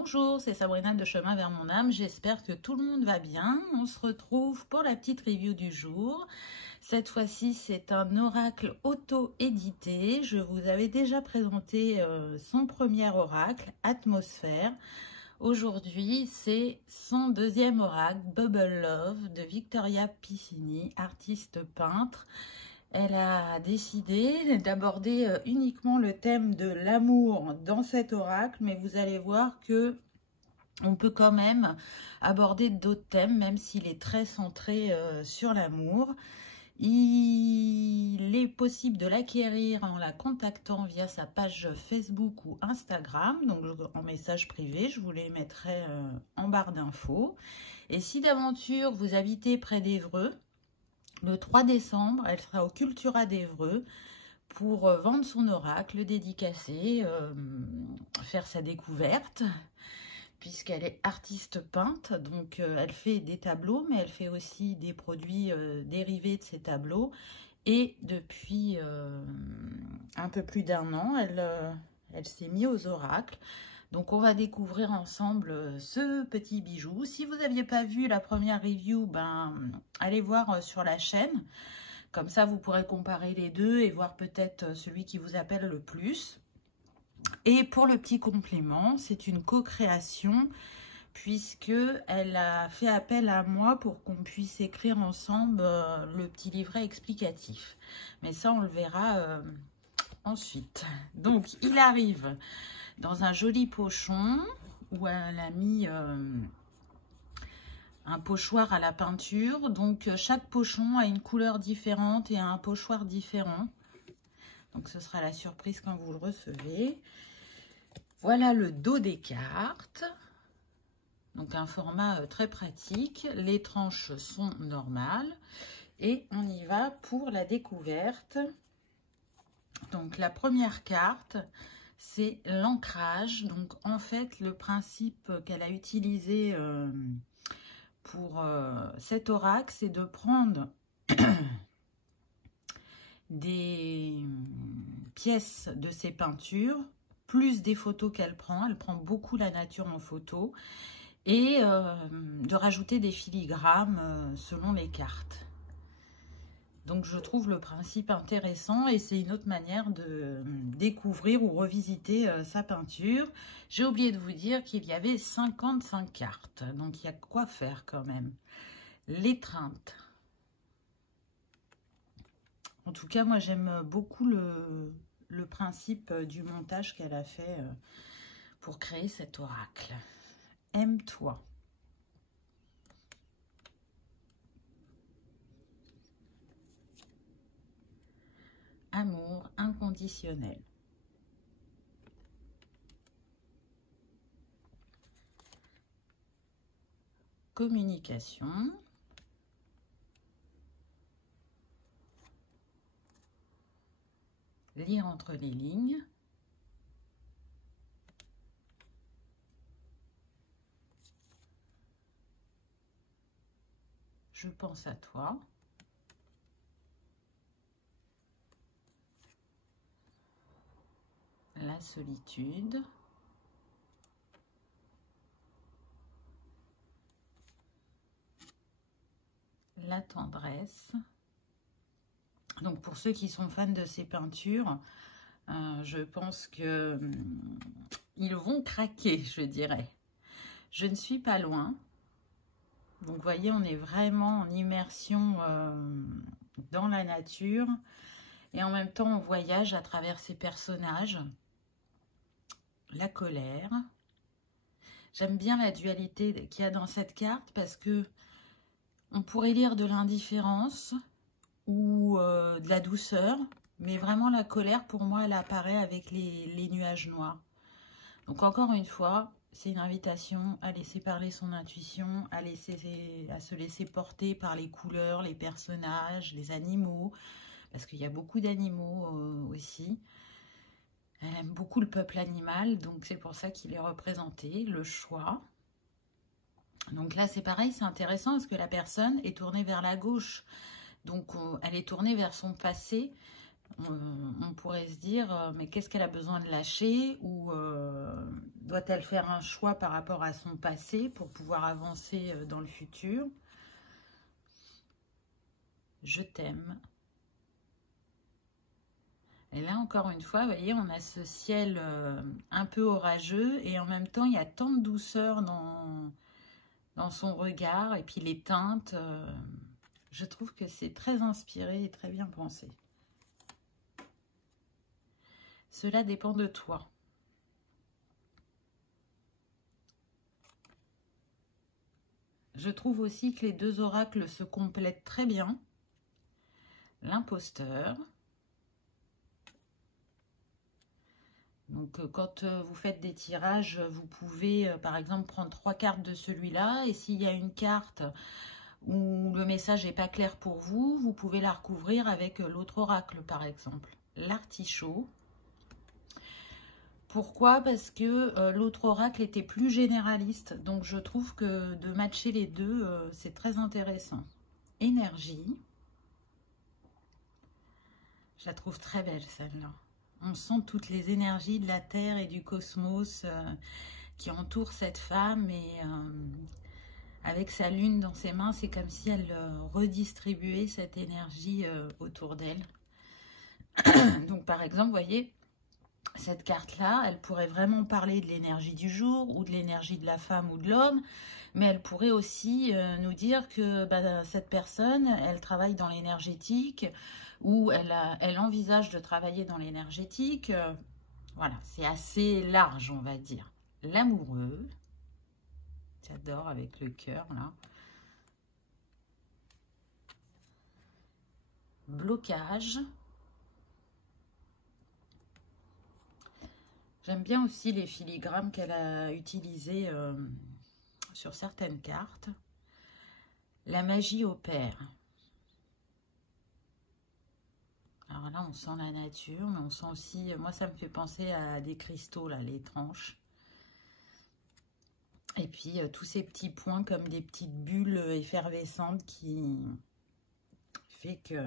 Bonjour, c'est Sabrina de Chemin vers mon âme. J'espère que tout le monde va bien. On se retrouve pour la petite review du jour. Cette fois-ci, c'est un oracle auto-édité. Je vous avais déjà présenté son premier oracle, Atmosphère. Aujourd'hui, c'est son deuxième oracle, Bubble Love, de Victoria Piscini, artiste peintre. Elle a décidé d'aborder uniquement le thème de l'amour dans cet oracle, mais vous allez voir que on peut quand même aborder d'autres thèmes, même s'il est très centré sur l'amour. Il est possible de l'acquérir en la contactant via sa page Facebook ou Instagram, donc en message privé, je vous les mettrai en barre d'infos. Et si d'aventure vous habitez près d'Évreux, le 3 décembre, elle sera au Cultura d'Évreux pour vendre son oracle, le dédicacer, faire sa découverte, puisqu'elle est artiste peinte. Donc elle fait des tableaux, mais elle fait aussi des produits dérivés de ces tableaux. Et depuis un peu plus d'un an, elle s'est mise aux oracles. Donc on va découvrir ensemble ce petit bijou. Si vous n'aviez pas vu la première review, ben, allez voir sur la chaîne. Comme ça, vous pourrez comparer les deux et voir peut-être celui qui vous appelle le plus. Et pour le petit complément, c'est une co-création puisqu'elle a fait appel à moi pour qu'on puisse écrire ensemble le petit livret explicatif. Mais ça, on le verra ensuite. Donc, il arrive dans un joli pochon où elle a mis un pochoir à la peinture. Donc, chaque pochon a une couleur différente et un pochoir différent. Donc, ce sera la surprise quand vous le recevez. Voilà le dos des cartes. Donc, un format très pratique. Les tranches sont normales. Et on y va pour la découverte. Donc, la première carte, c'est l'ancrage. Donc, en fait, le principe qu'elle a utilisé pour cet oracle, c'est de prendre des pièces de ses peintures, plus des photos qu'elle prend. Elle prend beaucoup la nature en photo. Et de rajouter des filigrammes selon les cartes. Donc, je trouve le principe intéressant et c'est une autre manière de découvrir ou revisiter sa peinture. J'ai oublié de vous dire qu'il y avait 55 cartes. Donc, il y a quoi faire quand même. L'étreinte. En tout cas, moi, j'aime beaucoup le principe du montage qu'elle a fait pour créer cet oracle. Aime-toi. Amour inconditionnel. Communication. Lire entre les lignes. Je pense à toi. La solitude. La tendresse. Donc pour ceux qui sont fans de ces peintures, je pense que ils vont craquer, je dirais. Je ne suis pas loin. Donc vous voyez, on est vraiment en immersion dans la nature. Et en même temps, on voyage à travers ces personnages. La colère. J'aime bien la dualité qu'il y a dans cette carte parce que on pourrait lire de l'indifférence ou de la douceur. Mais vraiment, la colère, pour moi, elle apparaît avec les nuages noirs. Donc, encore une fois, c'est une invitation à laisser parler son intuition, à se laisser porter par les couleurs, les personnages, les animaux. Parce qu'il y a beaucoup d'animaux aussi. Elle aime beaucoup le peuple animal, donc c'est pour ça qu'il est représenté, le choix. Donc là, c'est pareil, c'est intéressant parce que la personne est tournée vers la gauche. Donc, elle est tournée vers son passé. On pourrait se dire, mais qu'est-ce qu'elle a besoin de lâcher, ou doit-elle faire un choix par rapport à son passé pour pouvoir avancer dans le futur? Je t'aime. Et là, encore une fois, vous voyez, on a ce ciel un peu orageux, et en même temps, il y a tant de douceur dans son regard, et puis les teintes. Je trouve que c'est très inspiré et très bien pensé. Cela dépend de toi. Je trouve aussi que les deux oracles se complètent très bien. L'imposteur. Donc, quand vous faites des tirages, vous pouvez, par exemple, prendre 3 cartes de celui-là. Et s'il y a une carte où le message n'est pas clair pour vous, vous pouvez la recouvrir avec l'autre oracle, par exemple. L'artichaut. Pourquoi? Parce que l'autre oracle était plus généraliste. Donc, je trouve que de matcher les deux, c'est très intéressant. Énergie. Je la trouve très belle, celle-là. On sent toutes les énergies de la Terre et du cosmos qui entourent cette femme. Et avec sa lune dans ses mains, c'est comme si elle redistribuait cette énergie autour d'elle. Donc, par exemple, vous voyez, cette carte-là, elle pourrait vraiment parler de l'énergie du jour ou de l'énergie de la femme ou de l'homme, mais elle pourrait aussi nous dire que cette personne, elle travaille dans l'énergétique ou elle envisage de travailler dans l'énergétique. Voilà, c'est assez large, on va dire. L'amoureux, j'adore avec le cœur, là. Blocage. J'aime bien aussi les filigrammes qu'elle a utilisés sur certaines cartes. La magie opère. Alors là, on sent la nature, mais on sent aussi... Moi, ça me fait penser à des cristaux, là, les tranches. Et puis, tous ces petits points comme des petites bulles effervescentes qui fait que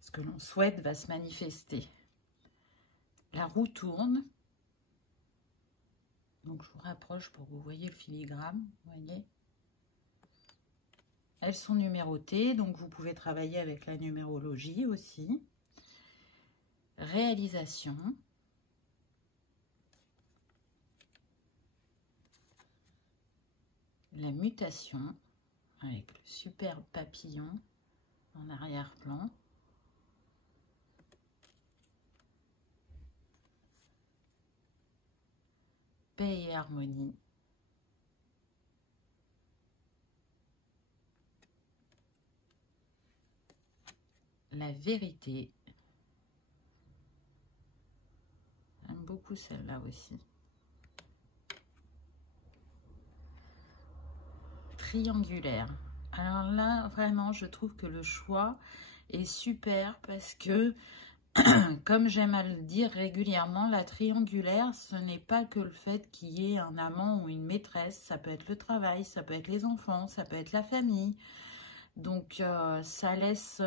ce que l'on souhaite va se manifester. La roue tourne. Donc, je vous rapproche pour que vous voyez le filigrane. Vous voyez ? Elles sont numérotées, donc vous pouvez travailler avec la numérologie aussi. Réalisation. La mutation, avec le superbe papillon en arrière-plan. Paix et harmonie. La vérité. J'aime beaucoup celle-là aussi. Triangulaire. Alors là, vraiment, je trouve que le choix est super parce que, comme j'aime à le dire régulièrement, la triangulaire, ce n'est pas que le fait qu'il y ait un amant ou une maîtresse. Ça peut être le travail, ça peut être les enfants, ça peut être la famille. Donc, ça laisse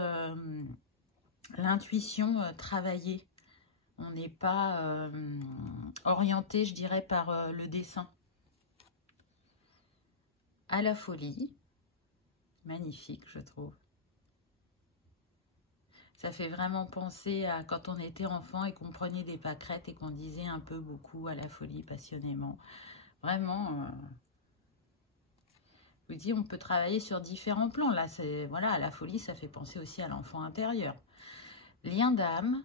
l'intuition travailler. On n'est pas orienté, je dirais, par le dessin. À la folie. Magnifique, je trouve. Ça fait vraiment penser à quand on était enfant et qu'on prenait des pâquerettes et qu'on disait un peu beaucoup à la folie passionnément. Vraiment, je vous dis, on peut travailler sur différents plans. Là, voilà, à la folie, ça fait penser aussi à l'enfant intérieur. Lien d'âme.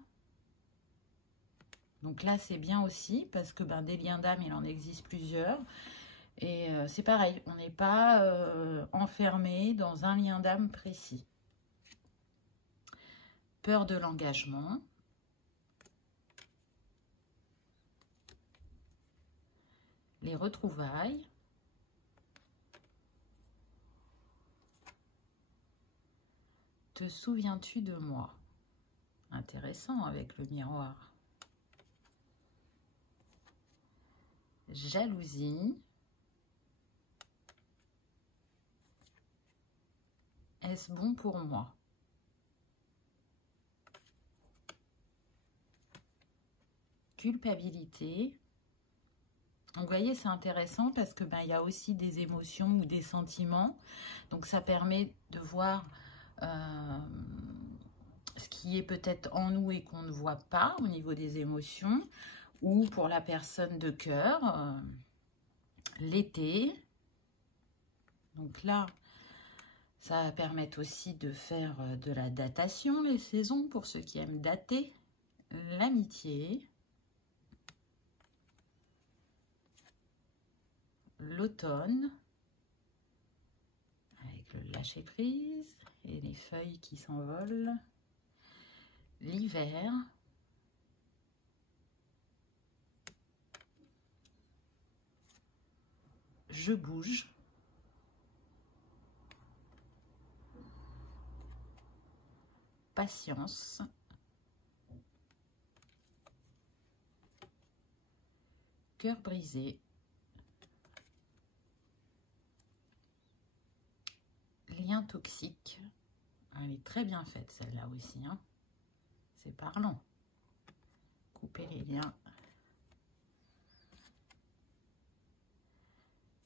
Donc là, c'est bien aussi parce que des liens d'âme, il en existe plusieurs. Et c'est pareil, on n'est pas enfermé dans un lien d'âme précis. Peur de l'engagement. Les retrouvailles. Te souviens-tu de moi? Intéressant avec le miroir. Jalousie. Est-ce bon pour moi? culpabilité. Donc, vous voyez, c'est intéressant parce que il y a aussi des émotions ou des sentiments. Donc, ça permet de voir ce qui est peut-être en nous et qu'on ne voit pas au niveau des émotions. Ou pour la personne de cœur, l'été. Donc là, ça va permettre aussi de faire de la datation, les saisons, pour ceux qui aiment dater. L'amitié. L'automne. Avec le lâcher-prise et les feuilles qui s'envolent. L'hiver. Je bouge. Patience. Cœur brisé. Lien toxique. Elle est très bien faite celle-là aussi, hein. C'est parlant. Couper les liens.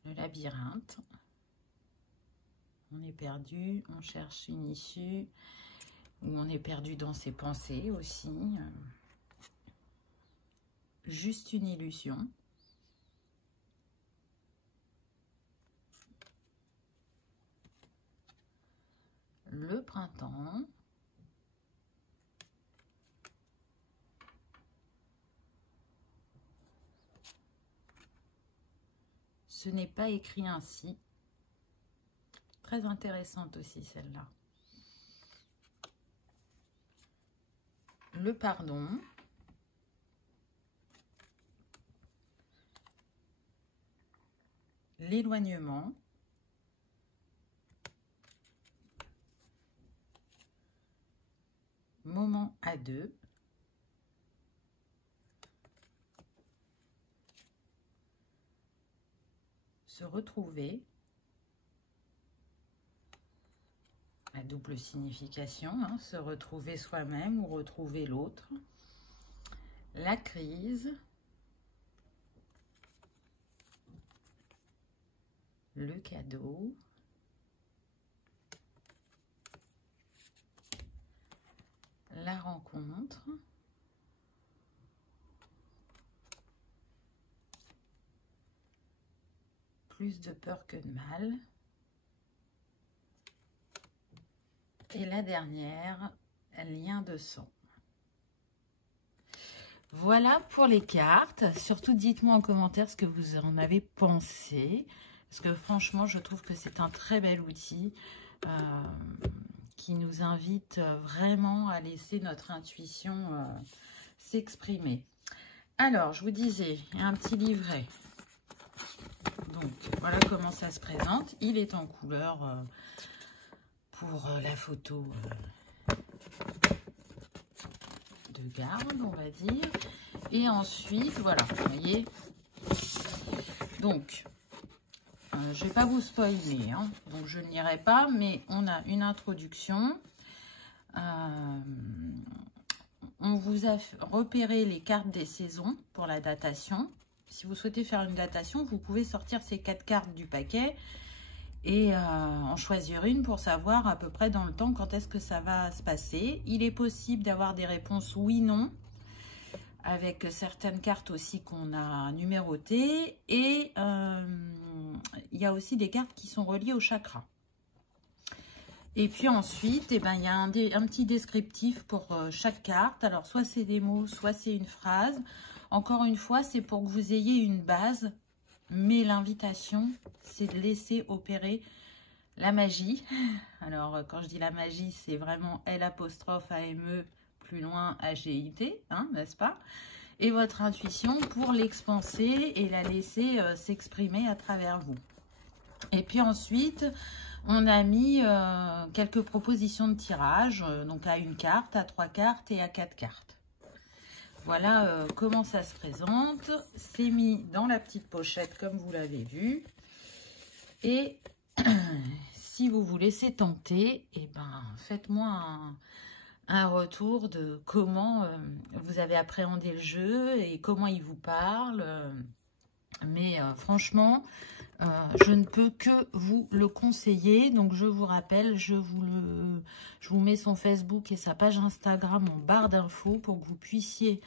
Le labyrinthe. On est perdu, on cherche une issue, ou on est perdu dans ses pensées aussi. Juste une illusion. Le printemps. Ce n'est pas écrit ainsi. Très intéressante aussi celle-là. Le pardon. L'éloignement. Moment à deux. Se retrouver. À double signification, hein, se retrouver soi-même ou retrouver l'autre. La crise. Le cadeau. La rencontre. Plus de peur que de mal. Et la dernière, lien de sang. Voilà pour les cartes. Surtout, dites-moi en commentaire ce que vous en avez pensé. Parce que franchement, je trouve que c'est un très bel outil qui nous invite vraiment à laisser notre intuition s'exprimer. Alors, je vous disais, il y a un petit livret. Donc, voilà comment ça se présente. Il est en couleur pour la photo de garde, on va dire. Et ensuite, voilà, vous voyez. Donc, je ne vais pas vous spoiler, hein, donc je ne lirai pas, mais on a une introduction. On vous a repéré les cartes des saisons pour la datation. Si vous souhaitez faire une datation, vous pouvez sortir ces 4 cartes du paquet et en choisir une pour savoir à peu près dans le temps quand est-ce que ça va se passer. Il est possible d'avoir des réponses oui, non, avec certaines cartes aussi qu'on a numérotées. Et il y a aussi des cartes qui sont reliées au chakra. Et puis ensuite, eh ben, il y a un petit descriptif pour chaque carte. Alors, soit c'est des mots, soit c'est une phrase. Encore une fois, c'est pour que vous ayez une base. Mais l'invitation, c'est de laisser opérer la magie. Alors, quand je dis la magie, c'est vraiment L''AME, plus loin AGIT, hein, n'est-ce pas? Et votre intuition pour l'expanser et la laisser s'exprimer à travers vous. Et puis ensuite, on a mis quelques propositions de tirage, donc à 1 carte, à 3 cartes et à 4 cartes. Voilà comment ça se présente. C'est mis dans la petite pochette comme vous l'avez vu. Et si vous vous laissez tenter, eh ben, faites-moi un retour de comment vous avez appréhendé le jeu et comment il vous parle. Mais franchement, je ne peux que vous le conseiller. Donc je vous rappelle, je vous mets son Facebook et sa page Instagram en barre d'infos pour que vous puissiez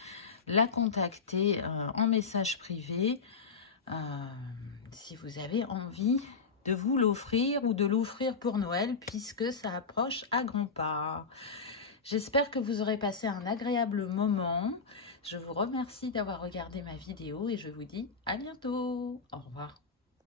la contacter en message privé si vous avez envie de vous l'offrir ou de l'offrir pour Noël puisque ça approche à grands pas. J'espère que vous aurez passé un agréable moment. Je vous remercie d'avoir regardé ma vidéo et je vous dis à bientôt. Au revoir.